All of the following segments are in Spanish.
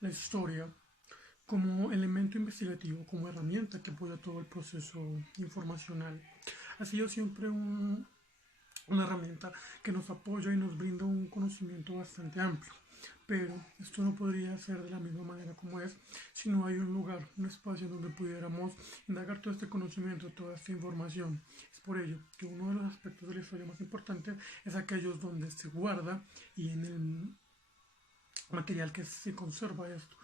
la historia como elemento investigativo, como herramienta que apoya todo el proceso informacional. Ha sido siempre una herramienta que nos apoya y nos brinda un conocimiento bastante amplio. Pero esto no podría ser de la misma manera como es si no hay un lugar, un espacio donde pudiéramos indagar todo este conocimiento, toda esta información. Es por ello que uno de los aspectos de la historia más importantes es aquellos donde se guarda y en el material que se conserva esto.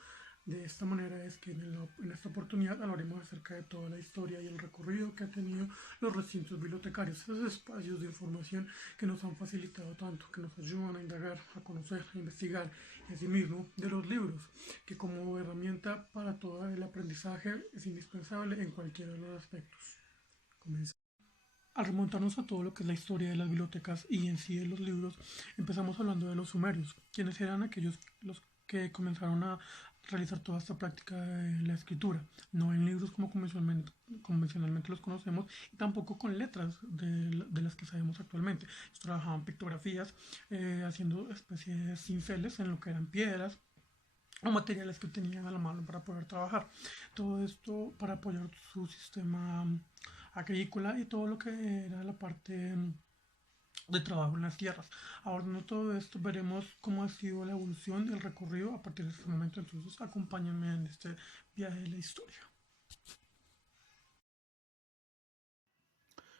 De esta manera es que en esta oportunidad hablaremos acerca de toda la historia y el recorrido que ha tenido los recintos bibliotecarios, esos espacios de información que nos han facilitado tanto, que nos ayudan a indagar, a conocer, a investigar y asimismo de los libros, que como herramienta para todo el aprendizaje es indispensable en cualquiera de los aspectos. Comenzamos. Al remontarnos a todo lo que es la historia de las bibliotecas y en sí de los libros, empezamos hablando de los sumerios, quienes eran aquellos los que comenzaron a realizar toda esta práctica de la escritura, no en libros como convencionalmente los conocemos, y tampoco con letras de las que sabemos actualmente. Ellos trabajaban pictografías, haciendo especies de cinceles en lo que eran piedras, o materiales que tenían a la mano para poder trabajar. Todo esto para apoyar su sistema agrícola y todo lo que era la parte de trabajo en las tierras. Abordando todo esto, veremos cómo ha sido la evolución y el recorrido a partir de este momento. Entonces, acompáñenme en este viaje de la historia.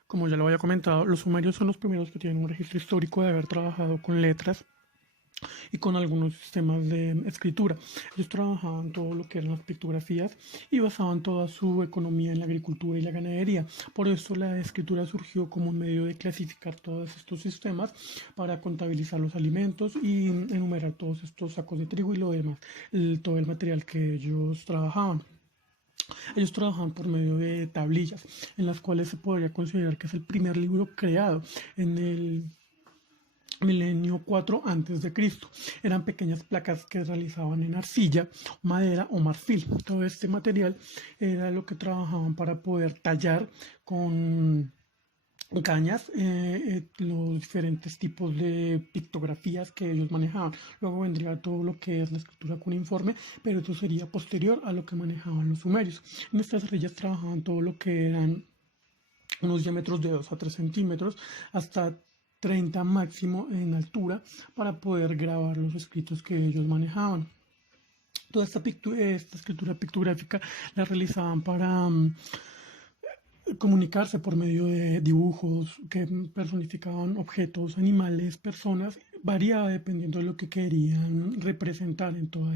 Como ya lo había comentado, los sumerios son los primeros que tienen un registro histórico de haber trabajado con letras y con algunos sistemas de escritura. Ellos trabajaban todo lo que eran las pictografías y basaban toda su economía en la agricultura y la ganadería. Por eso la escritura surgió como un medio de clasificar todos estos sistemas para contabilizar los alimentos y enumerar todos estos sacos de trigo y lo demás, todo el material que ellos trabajaban. Ellos trabajaban por medio de tablillas, en las cuales se podría considerar que es el primer libro creado en el milenio 4 antes de Cristo. Eran pequeñas placas que realizaban en arcilla, madera o marfil. Todo este material era lo que trabajaban para poder tallar con cañas los diferentes tipos de pictografías que ellos manejaban. Luego vendría todo lo que es la escritura cuneiforme, pero eso sería posterior a lo que manejaban los sumerios. En estas arcillas trabajaban todo lo que eran unos diámetros de 2 a 3 centímetros hasta 30 máximo en altura para poder grabar los escritos que ellos manejaban. Toda esta escritura pictográfica la realizaban para comunicarse por medio de dibujos que personificaban objetos, animales, personas, variaba dependiendo de lo que querían representar en toda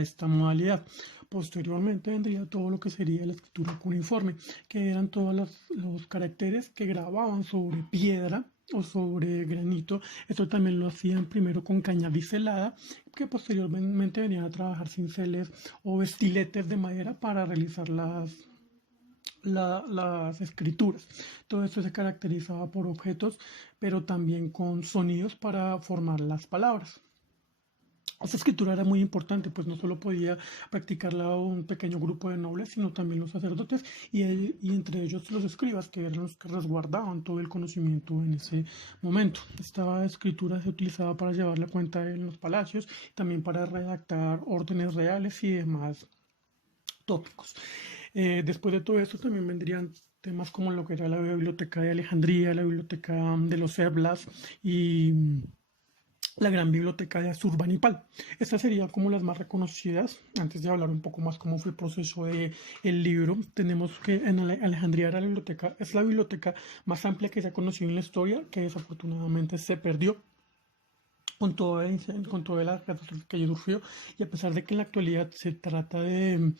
esta modalidad. Posteriormente vendría todo lo que sería la escritura cuneiforme, que eran todos los caracteres que grababan sobre piedra o sobre granito. Esto también lo hacían primero con caña biselada, que posteriormente venían a trabajar cinceles o estiletes de madera para realizar las escrituras. Todo esto se caracterizaba por objetos, pero también con sonidos para formar las palabras. Esta escritura era muy importante, pues no solo podía practicarla un pequeño grupo de nobles, sino también los sacerdotes y entre ellos los escribas, que eran los que resguardaban todo el conocimiento en ese momento. Esta escritura se utilizaba para llevar la cuenta en los palacios, también para redactar órdenes reales y demás tópicos. Después de todo esto también vendrían temas como lo que era la biblioteca de Alejandría, la biblioteca de los Eblas y la gran biblioteca de Asurbanipal. Estas serían como las más reconocidas. Antes de hablar un poco más cómo fue el proceso del libro, tenemos que en Alejandría era es la biblioteca más amplia que se ha conocido en la historia, que desafortunadamente se perdió con toda la catástrofe que sufrió, y a pesar de que en la actualidad se trata de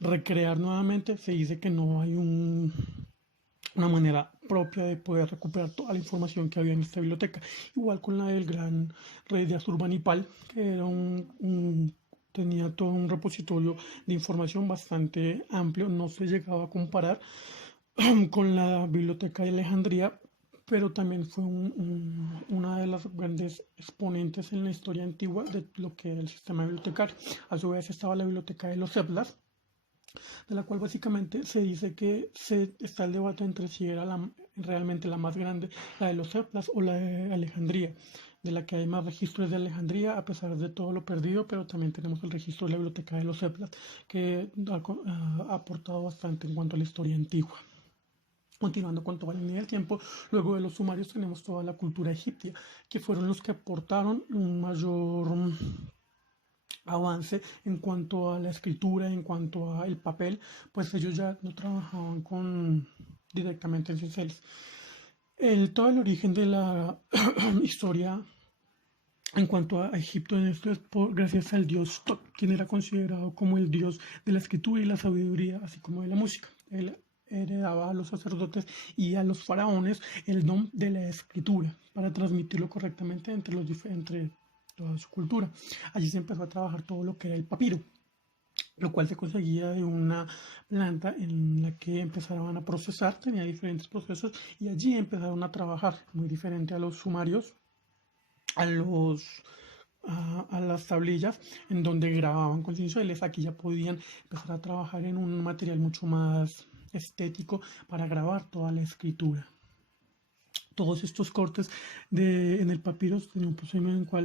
recrear nuevamente, se dice que no hay una manera propia de poder recuperar toda la información que había en esta biblioteca. Igual con la del gran rey de Asurbanipal, que era tenía todo un repositorio de información bastante amplio, no se llegaba a comparar con la biblioteca de Alejandría, pero también fue una de las grandes exponentes en la historia antigua de lo que era el sistema bibliotecario. A su vez estaba la biblioteca de los Eblas, de la cual básicamente se dice que está el debate entre si era realmente la más grande, la de los Seplas o la de Alejandría, de la que hay más registros de Alejandría, a pesar de todo lo perdido, pero también tenemos el registro de la biblioteca de los Seplas, que ha aportado bastante en cuanto a la historia antigua. Continuando con toda la línea del tiempo, luego de los sumarios tenemos toda la cultura egipcia, que fueron los que aportaron un mayor avance en cuanto a la escritura, en cuanto al papel, pues ellos ya no trabajaban directamente en cinceles. Todo el origen de la historia en cuanto a Egipto en esto es gracias al dios Tot, quien era considerado como el dios de la escritura y la sabiduría, así como de la música. Él heredaba a los sacerdotes y a los faraones el don de la escritura para transmitirlo correctamente entre toda su cultura. Allí se empezó a trabajar todo lo que era el papiro, lo cual se conseguía de una planta en la que empezaron a procesar, tenía diferentes procesos y allí empezaron a trabajar, muy diferente a los sumarios, a las tablillas en donde grababan con cinceles. Aquí ya podían empezar a trabajar en un material mucho más estético para grabar toda la escritura. Todos estos cortes en el papiro tenían un procedimiento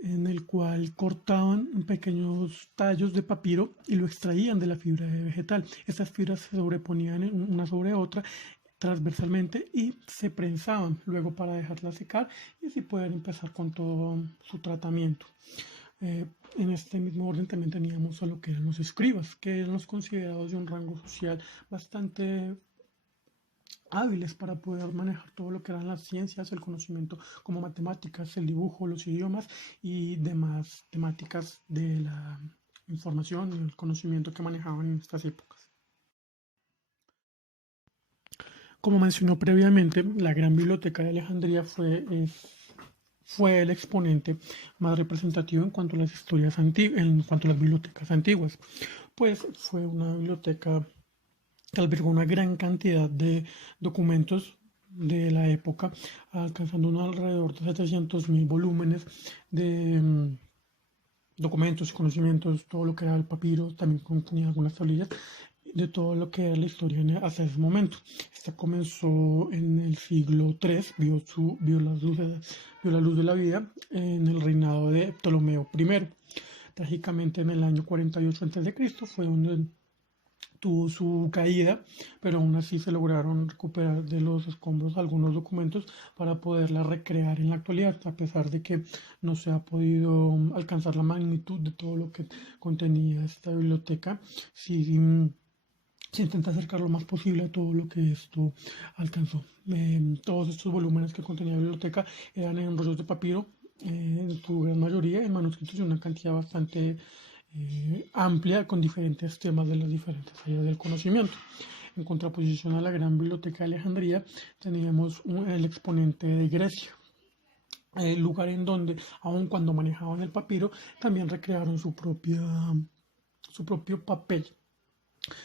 en el cual cortaban pequeños tallos de papiro y lo extraían de la fibra vegetal. Estas fibras se sobreponían una sobre otra transversalmente y se prensaban luego para dejarla secar y así poder empezar con todo su tratamiento. En este mismo orden también teníamos a lo que eran los escribas, que eran los considerados de un rango social bastante hábiles para poder manejar todo lo que eran las ciencias, el conocimiento como matemáticas, el dibujo, los idiomas y demás temáticas de la información y el conocimiento que manejaban en estas épocas. Como mencionó previamente, la Gran Biblioteca de Alejandría fue el exponente más representativo en cuanto a las historias en cuanto a las bibliotecas antiguas, pues fue una biblioteca que albergó una gran cantidad de documentos de la época, alcanzando alrededor de 700.000 volúmenes de documentos y conocimientos, todo lo que era el papiro, también contenía algunas tablillas de todo lo que era la historia hasta ese momento. Esta comenzó en el siglo III, vio la luz de la vida en el reinado de Ptolomeo I. Trágicamente en el año 48 a.C. fue donde tuvo su caída, pero aún así se lograron recuperar de los escombros algunos documentos para poderla recrear en la actualidad, a pesar de que no se ha podido alcanzar la magnitud de todo lo que contenía esta biblioteca. Sí, se intenta acercar lo más posible a todo lo que esto alcanzó. Todos estos volúmenes que contenía la biblioteca eran en rollos de papiro, en su gran mayoría en manuscritos de una cantidad bastante amplia con diferentes temas de las diferentes áreas del conocimiento. En contraposición a la gran biblioteca de Alejandría, teníamos el exponente de Grecia, el lugar en donde, aun cuando manejaban el papiro, también recrearon su propio papel,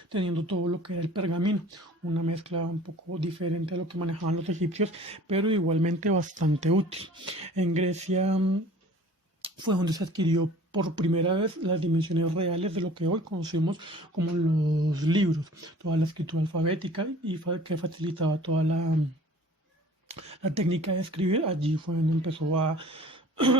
teniendo todo lo que era el pergamino, una mezcla un poco diferente a lo que manejaban los egipcios, pero igualmente bastante útil. En Grecia fue donde se adquirió por primera vez las dimensiones reales de lo que hoy conocemos como los libros, toda la escritura alfabética y que facilitaba toda la técnica de escribir. Allí fue donde empezó a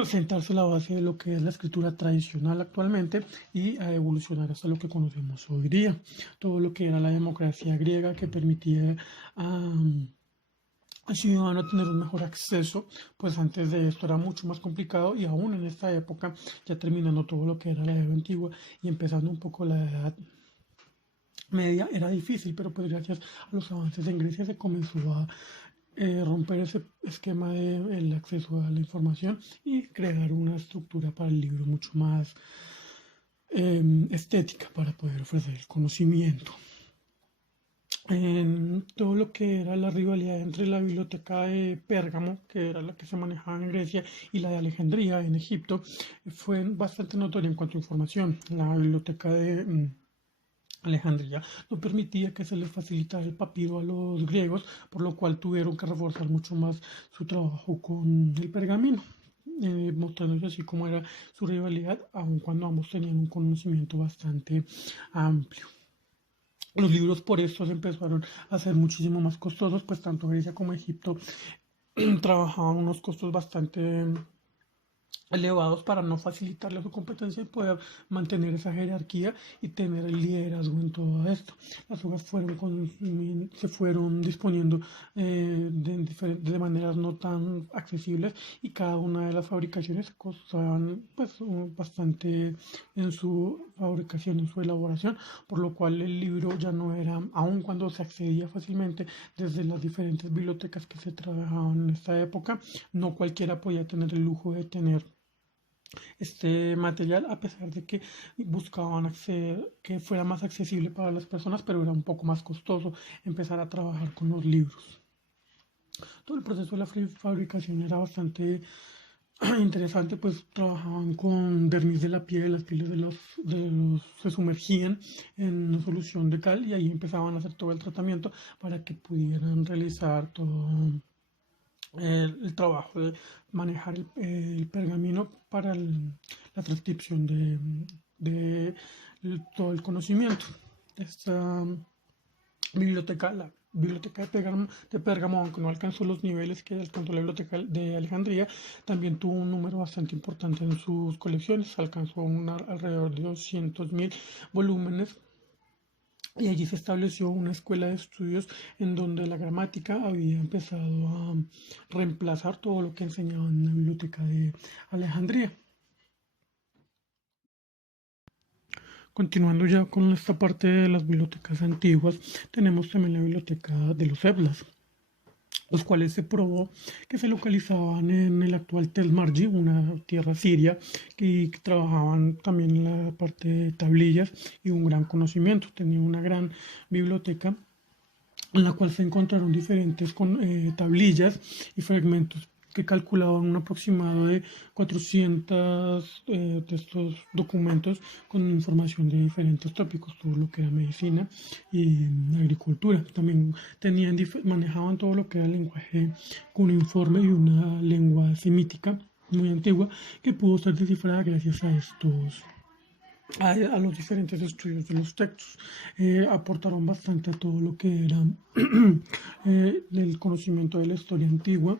sentarse la base de lo que es la escritura tradicional actualmente y a evolucionar hasta lo que conocemos hoy día. Todo lo que era la democracia griega que permitía al ciudadano tener un mejor acceso, pues antes de esto era mucho más complicado y aún en esta época, ya terminando todo lo que era la edad antigua y empezando un poco la edad media, era difícil, pero pues gracias a los avances en Grecia se comenzó a romper ese esquema del acceso a la información y crear una estructura para el libro mucho más estética para poder ofrecer el conocimiento. En todo lo que era la rivalidad entre la biblioteca de Pérgamo, que era la que se manejaba en Grecia, y la de Alejandría en Egipto, fue bastante notoria en cuanto a información. La biblioteca de Alejandría no permitía que se les facilitara el papiro a los griegos, por lo cual tuvieron que reforzar mucho más su trabajo con el pergamino, mostrándose así como era su rivalidad, aun cuando ambos tenían un conocimiento bastante amplio. Los libros por esto se empezaron a ser muchísimo más costosos, pues tanto Grecia como Egipto trabajaban unos costos bastante elevados para no facilitarle su competencia y poder mantener esa jerarquía y tener el liderazgo en todo esto. Las hojas se fueron disponiendo de maneras no tan accesibles y cada una de las fabricaciones costaban pues bastante en su fabricación, en su elaboración, por lo cual el libro ya no era, aun cuando se accedía fácilmente desde las diferentes bibliotecas que se trabajaban en esta época, no cualquiera podía tener el lujo de tener este material, a pesar de que buscaban que fuera más accesible para las personas, pero era un poco más costoso empezar a trabajar con los libros. Todo el proceso de la fabricación era bastante interesante, pues trabajaban con verniz de la piel, las pieles se sumergían en una solución de cal y ahí empezaban a hacer todo el tratamiento para que pudieran realizar todo el trabajo de manejar el pergamino para la transcripción de todo el conocimiento. Esta biblioteca, la biblioteca de Pérgamo, aunque no alcanzó los niveles que alcanzó la biblioteca de Alejandría, también tuvo un número bastante importante en sus colecciones, alcanzó alrededor de 200.000 volúmenes y allí se estableció una escuela de estudios en donde la gramática había empezado a reemplazar todo lo que enseñaban en la biblioteca de Alejandría. Continuando ya con esta parte de las bibliotecas antiguas, tenemos también la biblioteca de los Eblas, los cuales se probó que se localizaban en el actual Tel Marji, una tierra siria, que trabajaban también en la parte de tablillas y un gran conocimiento. Tenía una gran biblioteca en la cual se encontraron diferentes tablillas y fragmentos que calculaban un aproximado de 400 de estos documentos con información de diferentes tópicos, todo lo que era medicina y agricultura. También manejaban todo lo que era el lenguaje cuneiforme y una lengua semítica muy antigua que pudo ser descifrada gracias a los diferentes estudios de los textos. Aportaron bastante a todo lo que era el conocimiento de la historia antigua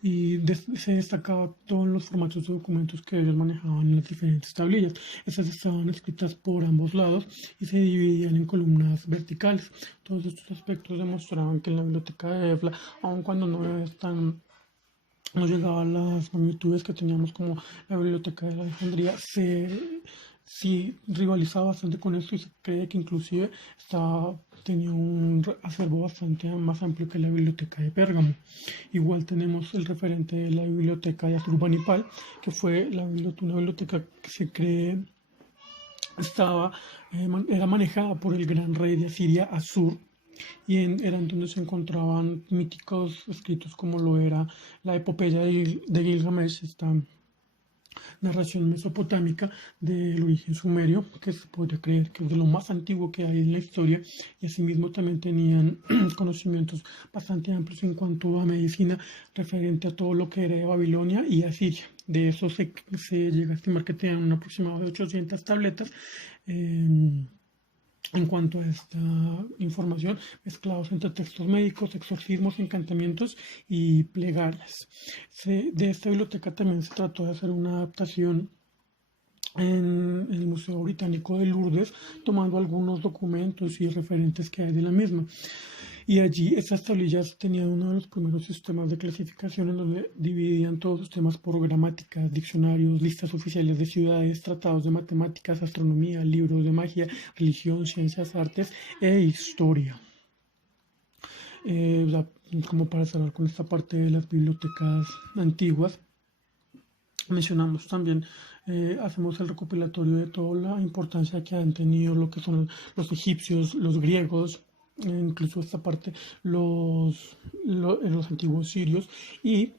y se destacaba todos los formatos de documentos que ellos manejaban en las diferentes tablillas. Estas estaban escritas por ambos lados y se dividían en columnas verticales. Todos estos aspectos demostraban que en la biblioteca de Efla, aun cuando no llegaba a las magnitudes que teníamos como la biblioteca de Alejandría, sí rivalizaba bastante con esto y se cree que inclusive tenía un acervo bastante más amplio que la biblioteca de Pérgamo. Igual tenemos el referente de la biblioteca de Asurbanipal, que fue una biblioteca que se cree era manejada por el gran rey de Asiria, Asur, y eran donde se encontraban míticos escritos como lo era la epopeya de Gilgamesh, esta narración mesopotámica del origen sumerio, que se podría creer que es de lo más antiguo que hay en la historia, y asimismo también tenían conocimientos bastante amplios en cuanto a medicina referente a todo lo que era de Babilonia y Asiria. De eso se llega a estimar que tenían un aproximado de 800 tabletas. En cuanto a esta información, mezclados entre textos médicos, exorcismos, encantamientos y plegarias. De esta biblioteca también se trató de hacer una adaptación en el Museo Británico de Lourdes, tomando algunos documentos y referentes que hay de la misma. Y allí estas tablillas tenían uno de los primeros sistemas de clasificación en donde dividían todos los temas por gramática, diccionarios, listas oficiales de ciudades, tratados de matemáticas, astronomía, libros de magia, religión, ciencias, artes e historia. Como para cerrar con esta parte de las bibliotecas antiguas, mencionamos también, hacemos el recopilatorio de toda la importancia que han tenido lo que son los egipcios, los griegos, incluso esta parte los antiguos sirios y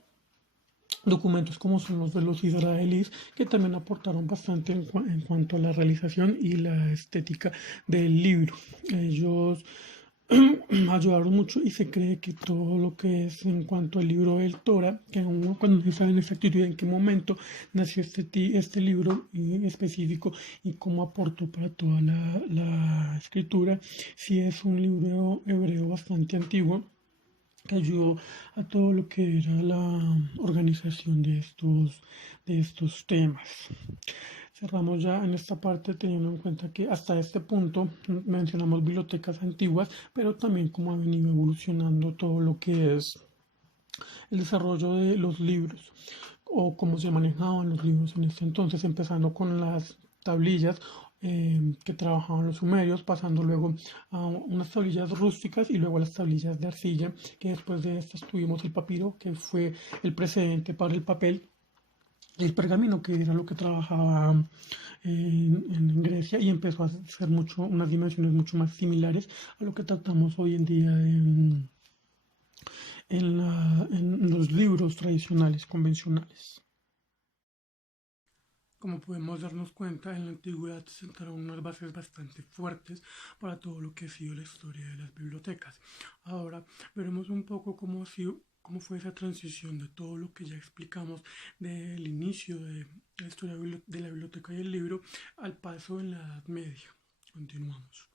documentos como son los de los israelíes que también aportaron bastante en cuanto a la realización y la estética del libro. Ellos ayudaron mucho y se cree que todo lo que es en cuanto al libro del Torah, que aún cuando no se sabe en exactitud en qué momento nació este libro específico y cómo aportó para toda la escritura, si es un libro hebreo bastante antiguo que ayudó a todo lo que era la organización de estos temas. Cerramos ya en esta parte teniendo en cuenta que hasta este punto mencionamos bibliotecas antiguas, pero también cómo ha venido evolucionando todo lo que es el desarrollo de los libros o cómo se manejaban los libros en este entonces, empezando con las tablillas que trabajaban los sumerios, pasando luego a unas tablillas rústicas y luego a las tablillas de arcilla, que después de estas tuvimos el papiro, que fue el precedente para el papel, y el pergamino, que era lo que trabajaba en Grecia y empezó a hacer unas dimensiones mucho más similares a lo que tratamos hoy en día en los libros tradicionales, convencionales. Como podemos darnos cuenta, en la antigüedad se sentaron unas bases bastante fuertes para todo lo que ha sido la historia de las bibliotecas. Ahora veremos un poco cómo fue esa transición de todo lo que ya explicamos del inicio de la historia de la biblioteca y el libro al paso en la Edad Media. Continuamos.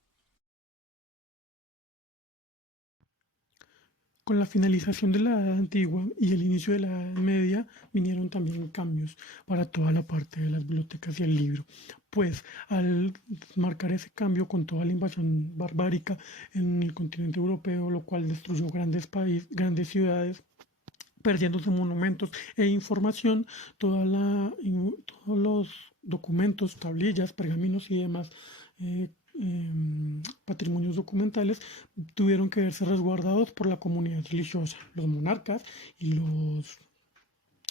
Con la finalización de la Edad Antigua y el inicio de la Edad Media vinieron también cambios para toda la parte de las bibliotecas y el libro, pues al marcar ese cambio con toda la invasión barbárica en el continente europeo, lo cual destruyó grandes ciudades, perdiéndose monumentos e información, todos los documentos, tablillas, pergaminos y demás patrimonios documentales tuvieron que verse resguardados por la comunidad religiosa, los monarcas y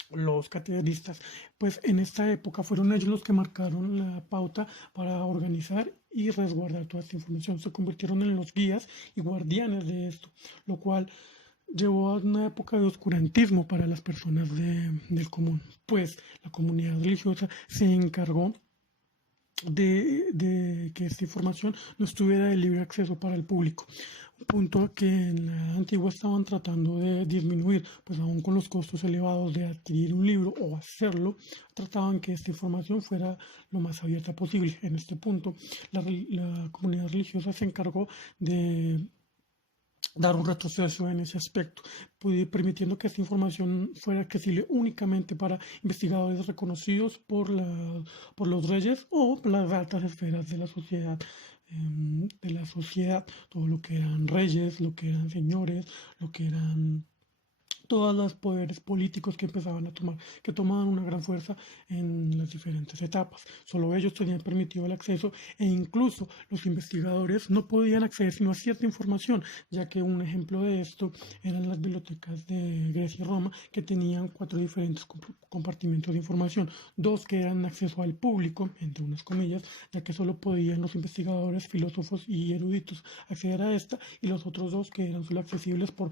los catedralistas, pues en esta época fueron ellos los que marcaron la pauta para organizar y resguardar toda esta información. Se convirtieron en los guías y guardianes de esto, lo cual llevó a una época de oscurantismo para las personas del común, pues la comunidad religiosa se encargó de que esta información no estuviera de libre acceso para el público. Un punto que en la antigua estaban tratando de disminuir, pues aún con los costos elevados de adquirir un libro o hacerlo, trataban que esta información fuera lo más abierta posible. En este punto, la comunidad religiosa se encargó de dar un retroceso en ese aspecto, permitiendo que esta información fuera accesible únicamente para investigadores reconocidos por los reyes o las altas esferas de la sociedad, todo lo que eran reyes, lo que eran señores, lo que eran todos los poderes políticos que empezaban a tomar, que tomaban una gran fuerza en las diferentes etapas. Solo ellos tenían permitido el acceso e incluso los investigadores no podían acceder sino a cierta información, ya que un ejemplo de esto eran las bibliotecas de Grecia y Roma, que tenían 4 diferentes compartimentos de información, 2 que eran acceso al público, entre unas comillas, ya que solo podían los investigadores, filósofos y eruditos acceder a esta, y los otros 2 que eran solo accesibles por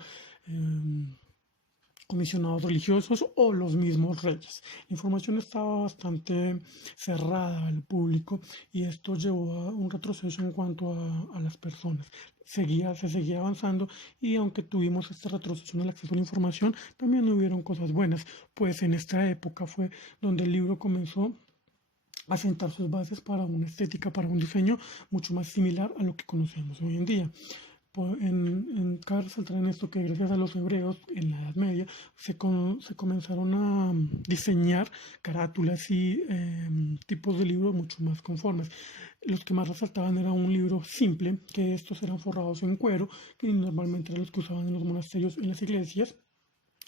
comisionados religiosos o los mismos reyes. La información estaba bastante cerrada al público y esto llevó a un retroceso en cuanto a las personas. Se seguía avanzando y aunque tuvimos este retroceso en el acceso a la información, también hubieron cosas buenas, pues en esta época fue donde el libro comenzó a sentar sus bases para una estética, para un diseño mucho más similar a lo que conocemos hoy en día. Cabe resaltar en esto que gracias a los hebreos en la Edad Media se comenzaron a diseñar carátulas y tipos de libros mucho más conformes. Los que más resaltaban era un libro simple, que estos eran forrados en cuero, que normalmente eran los que usaban en los monasterios y en las iglesias,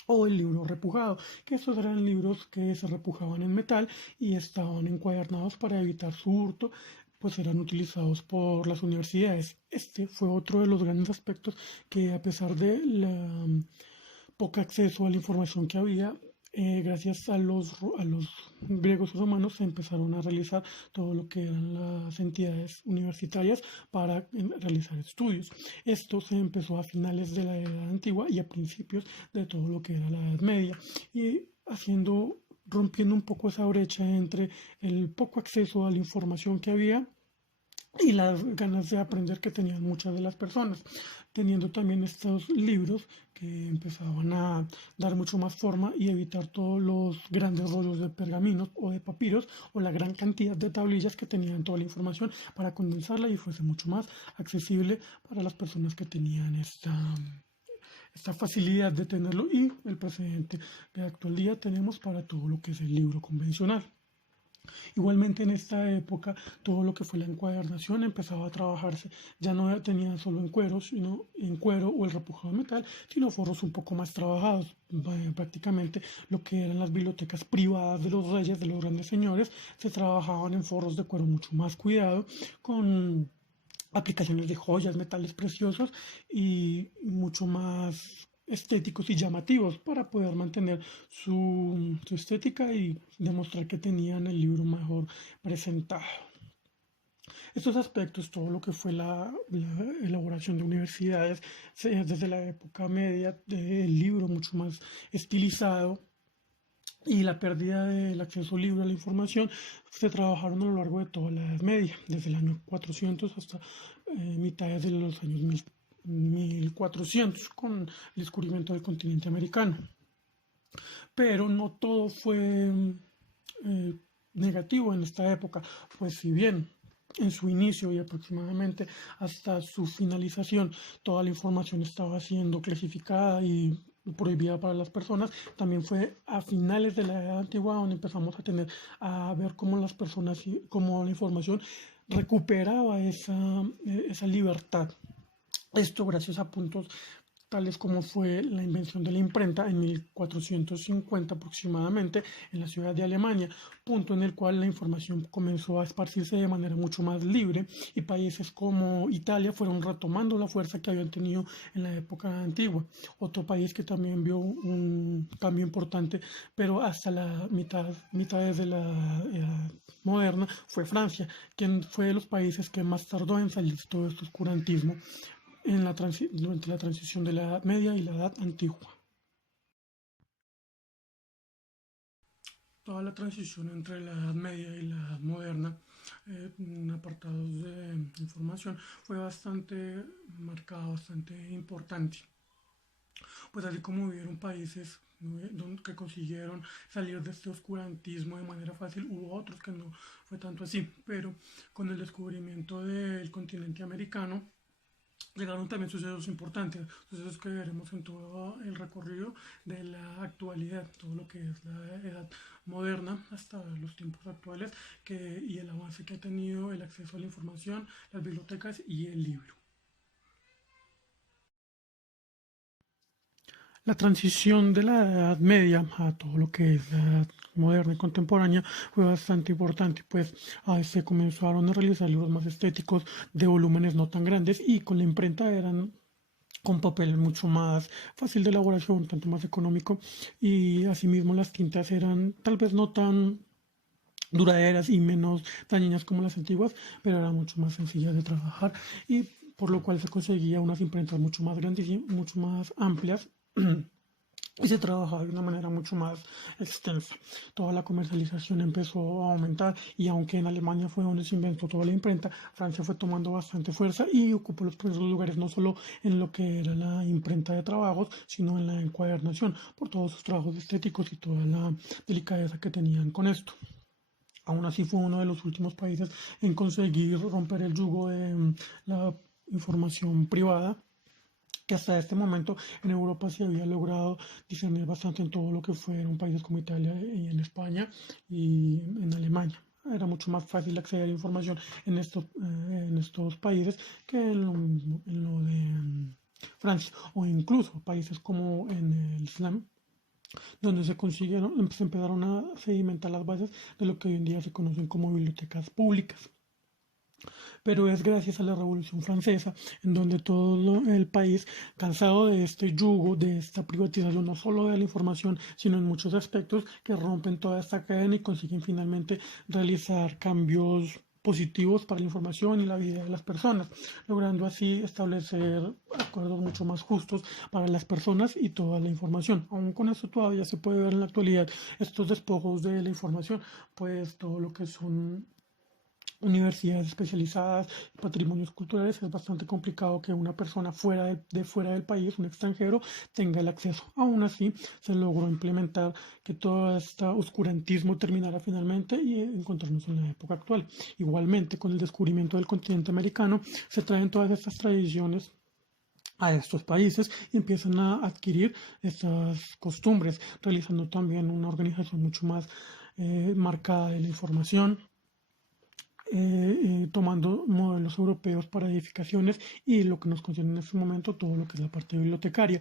o el libro repujado, que estos eran libros que se repujaban en metal y estaban encuadernados para evitar su hurto, pues eran utilizados por las universidades. Este fue otro de los grandes aspectos que a pesar de la poco acceso a la información que había, gracias a los griegos y romanos se empezaron a realizar todo lo que eran las entidades universitarias para realizar estudios. Esto se empezó a finales de la Edad Antigua y a principios de todo lo que era la Edad Media y rompiendo un poco esa brecha entre el poco acceso a la información que había y las ganas de aprender que tenían muchas de las personas, teniendo también estos libros que empezaban a dar mucho más forma y evitar todos los grandes rollos de pergaminos o de papiros o la gran cantidad de tablillas que tenían toda la información para condensarla y fuese mucho más accesible para las personas que tenían esta facilidad de tenerlo y el precedente que actual día tenemos para todo lo que es el libro convencional. Igualmente en esta época todo lo que fue la encuadernación empezaba a trabajarse, ya no tenía solo en cuero, sino en cuero o el repujado de metal, sino forros un poco más trabajados. Prácticamente lo que eran las bibliotecas privadas de los reyes, de los grandes señores, se trabajaban en forros de cuero mucho más cuidado, con aplicaciones de joyas, metales preciosos y mucho más estéticos y llamativos para poder mantener su estética y demostrar que tenían el libro mejor presentado. Estos aspectos, todo lo que fue la elaboración de universidades, desde la época media, del libro mucho más estilizado, y la pérdida del acceso libre a la información se trabajaron a lo largo de toda la Edad Media, desde el año 400 hasta mitades de los años 1400, con el descubrimiento del continente americano. Pero no todo fue eh, negativo en esta época, pues si bien en su inicio y aproximadamente hasta su finalización toda la información estaba siendo clasificada y prohibida para las personas, también fue a finales de la Edad Antigua donde empezamos a tener a ver cómo las personas, cómo la información recuperaba esa libertad. Esto gracias a puntos tales como fue la invención de la imprenta en 1450 aproximadamente en la ciudad de Alemania, punto en el cual la información comenzó a esparcirse de manera mucho más libre y países como Italia fueron retomando la fuerza que habían tenido en la época antigua. Otro país que también vio un cambio importante, pero hasta la mitad de la edad moderna, fue Francia, quien fue de los países que más tardó en salir de todo este oscurantismo durante la transición de la Edad Media y la Edad Antigua. Toda la transición entre la Edad Media y la Edad Moderna, en apartados de información, fue bastante marcada, bastante importante. Pues así como hubieron países que consiguieron salir de este oscurantismo de manera fácil, hubo otros que no fue tanto así, pero con el descubrimiento del continente americano, llegaron también sucesos importantes, sucesos que veremos en todo el recorrido de la actualidad, todo lo que es la edad moderna hasta los tiempos actuales y el avance que ha tenido el acceso a la información, las bibliotecas y el libro. La transición de la Edad Media a todo lo que es la Edad moderna y contemporánea fue bastante importante, pues se comenzaron a realizar libros más estéticos de volúmenes no tan grandes y con la imprenta eran con papel mucho más fácil de elaboración, tanto más económico y asimismo las tintas eran tal vez no tan duraderas y menos dañinas como las antiguas, pero eran mucho más sencillas de trabajar y por lo cual se conseguía unas imprentas mucho más grandes y mucho más amplias y se trabajaba de una manera mucho más extensa. Toda la comercialización empezó a aumentar y aunque en Alemania fue donde se inventó toda la imprenta, Francia fue tomando bastante fuerza y ocupó los primeros lugares no solo en lo que era la imprenta de trabajos, sino en la encuadernación, por todos sus trabajos estéticos y toda la delicadeza que tenían con esto. Aún así fue uno de los últimos países en conseguir romper el yugo de la información privada, que hasta este momento en Europa se había logrado discernir bastante en todo lo que fueron países como Italia y en España y en Alemania. Era mucho más fácil acceder a información en estos países que en lo de Francia o incluso países como en el Islam, donde se empezaron a sedimentar las bases de lo que hoy en día se conocen como bibliotecas públicas. Pero es gracias a la Revolución Francesa, en donde todo el país, cansado de este yugo, de esta privatización, no solo de la información, sino en muchos aspectos, que rompen toda esta cadena y consiguen finalmente realizar cambios positivos para la información y la vida de las personas, logrando así establecer acuerdos mucho más justos para las personas y toda la información. Aún con esto todavía se puede ver en la actualidad estos despojos de la información, pues todo lo que son universidades especializadas, patrimonios culturales, es bastante complicado que una persona fuera del país, un extranjero, tenga el acceso. Aún así, se logró implementar que todo este oscurantismo terminara finalmente y encontrarnos en la época actual. Igualmente, con el descubrimiento del continente americano, se traen todas estas tradiciones a estos países y empiezan a adquirir estas costumbres, realizando también una organización mucho más marcada de la información, tomando modelos europeos para edificaciones y lo que nos concierne en este momento, todo lo que es la parte bibliotecaria.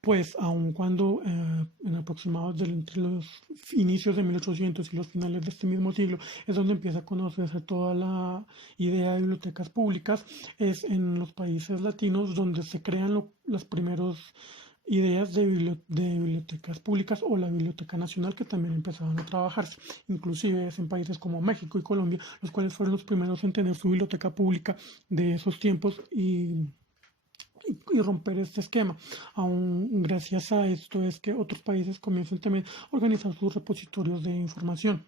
Pues aun cuando en aproximados entre los inicios de 1800 y los finales de este mismo siglo es donde empieza a conocerse toda la idea de bibliotecas públicas, es en los países latinos donde se crean los primeros ideas de bibliotecas públicas o la Biblioteca Nacional que también empezaban a trabajarse. Inclusive es en países como México y Colombia, los cuales fueron los primeros en tener su biblioteca pública de esos tiempos y romper este esquema. Aún gracias a esto es que otros países comienzan también a organizar sus repositorios de información,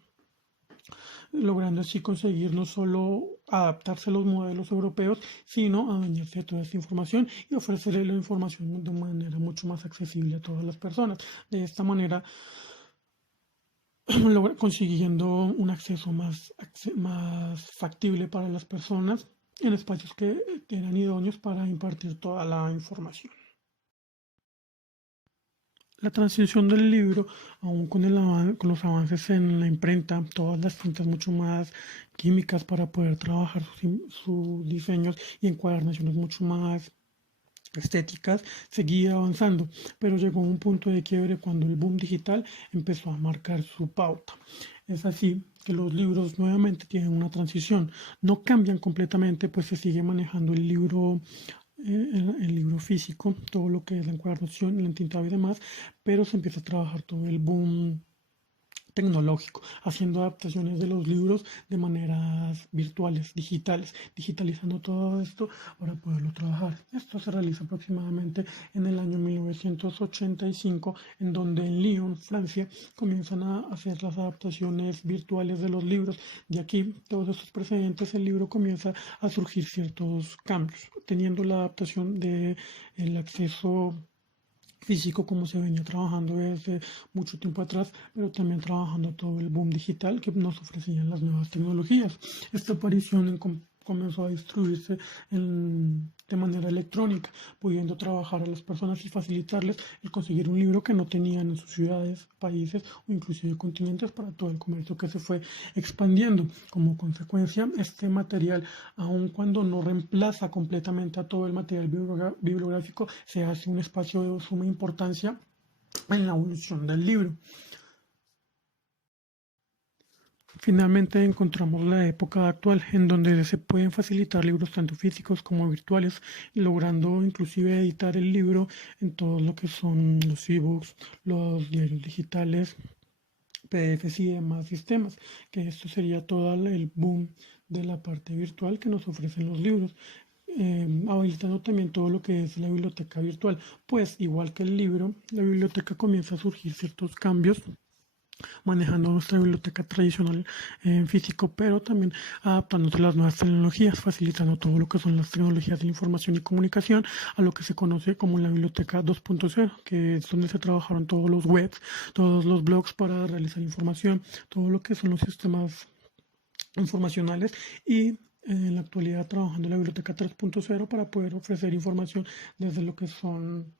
logrando así conseguir no solo adaptarse a los modelos europeos, sino adueñarse de toda esta información y ofrecerle la información de manera mucho más accesible a todas las personas. De esta manera, consiguiendo un acceso más factible para las personas en espacios que eran idóneos para impartir toda la información. La transición del libro, aún con los avances en la imprenta, todas las tintas mucho más químicas para poder trabajar sus diseños y encuadernaciones mucho más estéticas, seguía avanzando, pero llegó un punto de quiebre cuando el boom digital empezó a marcar su pauta. Es así que los libros nuevamente tienen una transición, no cambian completamente, pues se sigue manejando el libro físico, todo lo que es la encuadernación, el entintado y demás, pero se empieza a trabajar todo el boom tecnológico, haciendo adaptaciones de los libros de maneras virtuales, digitalizando todo esto para poderlo trabajar. Esto se realiza aproximadamente en el año 1985, en donde en Lyon, Francia, comienzan a hacer las adaptaciones virtuales de los libros. De aquí, todos estos precedentes, el libro comienza a surgir ciertos cambios, teniendo la adaptación del acceso físico como se venía trabajando desde mucho tiempo atrás, pero también trabajando todo el boom digital que nos ofrecían las nuevas tecnologías. Esta aparición comenzó a distribuirse de manera electrónica, pudiendo trabajar a las personas y facilitarles el conseguir un libro que no tenían en sus ciudades, países o inclusive continentes para todo el comercio que se fue expandiendo. Como consecuencia, este material, aun cuando no reemplaza completamente a todo el material bibliográfico, se hace un espacio de suma importancia en la evolución del libro. Finalmente encontramos la época actual en donde se pueden facilitar libros tanto físicos como virtuales, logrando inclusive editar el libro en todo lo que son los ebooks, los diarios digitales, PDFs y demás sistemas, que esto sería todo el boom de la parte virtual que nos ofrecen los libros. Habilitando también todo lo que es la biblioteca virtual, pues igual que el libro, la biblioteca comienza a surgir ciertos cambios manejando nuestra biblioteca tradicional en físico, pero también adaptándose a las nuevas tecnologías, facilitando todo lo que son las tecnologías de información y comunicación a lo que se conoce como la biblioteca 2.0, que es donde se trabajaron todos los webs, todos los blogs para realizar información, todo lo que son los sistemas informacionales y en la actualidad trabajando en la biblioteca 3.0 para poder ofrecer información desde lo que son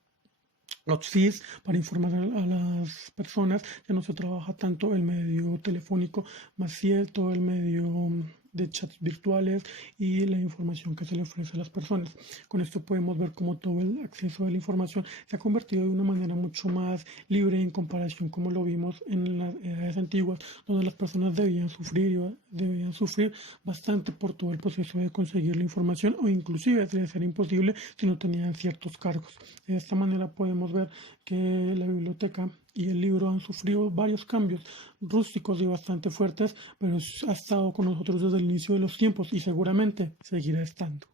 los feeds para informar a las personas. Ya no se trabaja tanto el medio telefónico más cierto, el medio de chats virtuales y la información que se le ofrece a las personas. Con esto podemos ver cómo todo el acceso a la información se ha convertido de una manera mucho más libre en comparación como lo vimos en las edades antiguas, donde las personas debían sufrir bastante por todo el proceso de conseguir la información o inclusive debe ser imposible si no tenían ciertos cargos. De esta manera podemos ver que la biblioteca y el libro han sufrido varios cambios rústicos y bastante fuertes, pero ha estado con nosotros desde el inicio de los tiempos y seguramente seguirá estando.